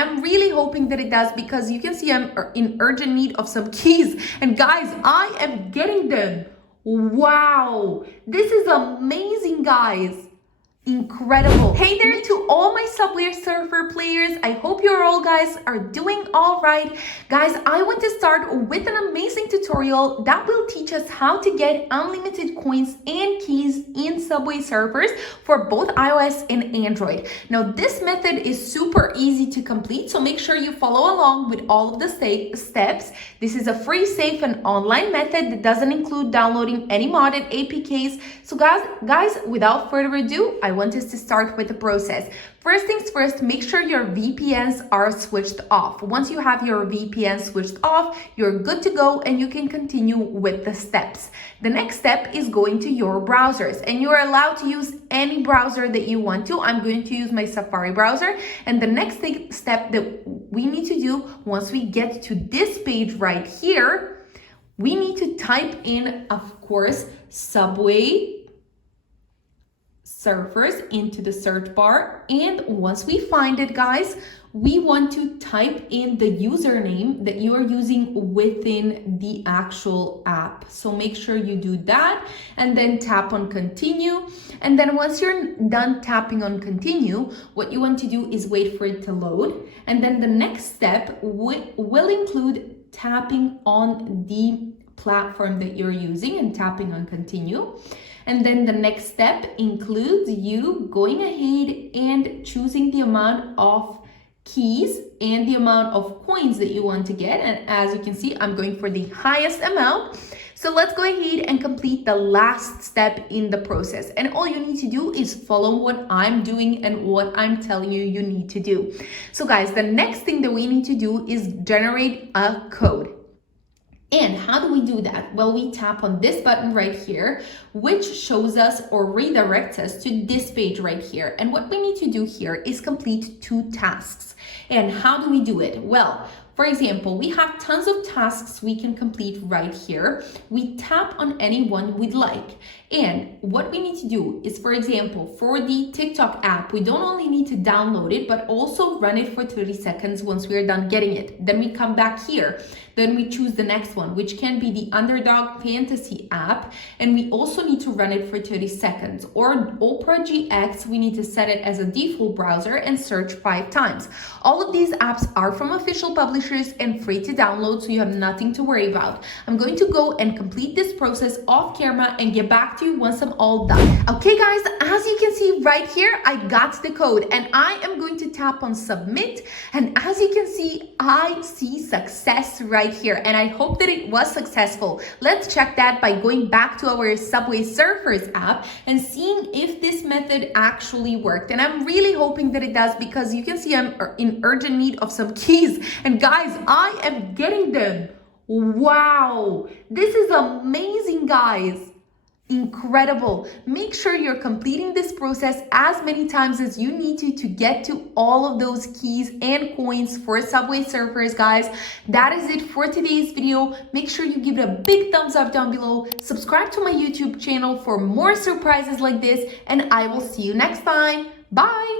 I'm really hoping that it does because you can see I'm in urgent need of some keys. And guys, I am getting them. Wow, this is amazing, guys. Incredible. Hey there to all my Subway Surfer players. I hope you're all guys are doing all right. Guys, I want to start with an amazing tutorial that will teach us how to get unlimited coins and keys in Subway Surfers for both iOS and Android. Now, this method is super easy to complete, so make sure you follow along with all of the steps. This is a free, safe, and online method that doesn't include downloading any modded APKs. So guys, without further ado, I want us to start with the process. First things first, make sure your VPNs are switched off. Once you have your VPN switched off, you're good to go and you can continue with the steps. The next step is going to your browsers, and you're allowed to use any browser that you want to. I'm going to use my Safari browser. And the next step that we need to do once we get to this page right here, we need to type in, of course, Subway Surfers into the search bar. And once we find it, guys, we want to type in the username that you are using within the actual app. So make sure you do that and then tap on continue. And then once you're done tapping on continue, what you want to do is wait for it to load. And then the next step will include tapping on the platform that you're using and tapping on continue. And then the next step includes you going ahead and choosing the amount of keys and the amount of coins that you want to get. And as you can see, I'm going for the highest amount. So let's go ahead and complete the last step in the process. And all you need to do is follow what I'm doing and what I'm telling you you need to do. So guys, the next thing that we need to do is generate a code. And how do we do that? Well, we tap on this button right here, which shows us or redirects us to this page right here. And what we need to do here is complete 2 tasks. And how do we do it? Well, for example, we have tons of tasks we can complete right here. We tap on any one we'd like. And what we need to do is, for example, for the TikTok app, we don't only need to download it, but also run it for 30 seconds once we're done getting it. Then we come back here. Then we choose the next one, which can be the Underdog Fantasy app. And we also need to run it for 30 seconds. Or Opera GX, we need to set it as a default browser and search 5 times. All of these apps are from official publishers and free to download, so you have nothing to worry about. I'm going to go and complete this process off camera and get back to you once I'm all done. Okay guys, as you can see right here, I got the code and I am going to tap on submit. And as you can see, I see success right here. And I hope that it was successful. Let's check that by going back to our Subway Surfers app and seeing if this method actually worked. And I'm really hoping that it does because you can see I'm in urgent need of some keys. And guys, I am getting them. Wow, this is amazing, guys. Incredible. Make sure you're completing this process as many times as you need to get to all of those keys and coins for Subway Surfers, guys. That is it for today's video. Make sure you give it a big thumbs up down below. Subscribe to my YouTube channel for more surprises like this, and I will see you next time. Bye.